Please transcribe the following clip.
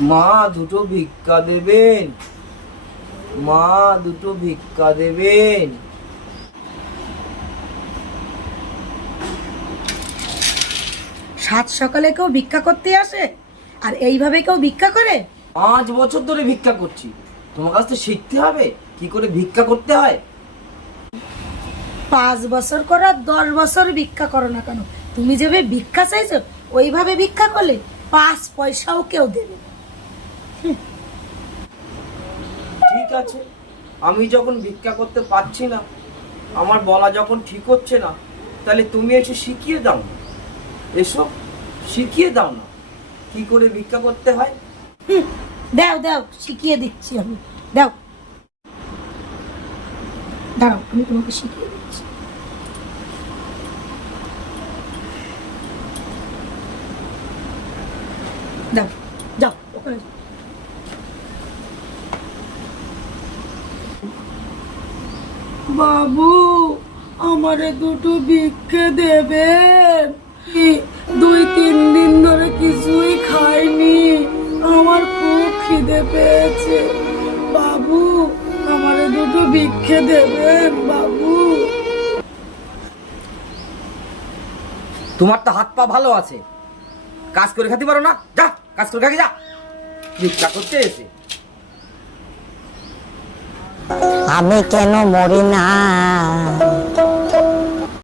মা দুটো ভিক্ষা দেবেন। মা দুটো ভিক্ষা দেবেন। সাত সকালে কেউ ভিক্ষা করতে আসে? আর এইভাবে কেউ ভিক্ষা করে? পাঁচ বছর ধরে ভিক্ষা করছি। তোমার কাছ থেকে শিখতে হবে কি করে ভিক্ষা করতে হয়। পাঁচ বছর করে আর দশ বছর ভিক্ষা করো না কেন? তুমি যেভাবে ভিক্ষা চাইছো ওইভাবে ভিক্ষা করলে পাঁচ পয়সাও কেউ দেবে না। ঠিক আছে, আমি যখন ভিক্ষা করতে পারছি না, আমার বলা যখন ঠিক হচ্ছে না, তাহলে তুমি এসে শিখিয়ে দাও না। এসো শিখিয়ে দাও না। কি করে ভিক্ষা করতে হয়? দাও দাও, শিখিয়ে দিচ্ছি আমি। দাও। দাও, আমি তোমাকে শিখিয়ে দিচ্ছি। দাও, যাও, ওখানে বাবু, আমারে দুটো ভিক্ষে দেবেন। দুই তিন দিন ধরে কিছুই খাইনি। আমার খুব খিদে পেয়েছে। বাবু, আমারে দুটো ভিক্ষে দেবেন, বাবু। তোমার তো হাত পা ভালো আছে। কাজ করে খেতে পারো না? যা, কাজ করে খাকে যা। ভিক্ষা করতে এসে। আমি কেন মরি না?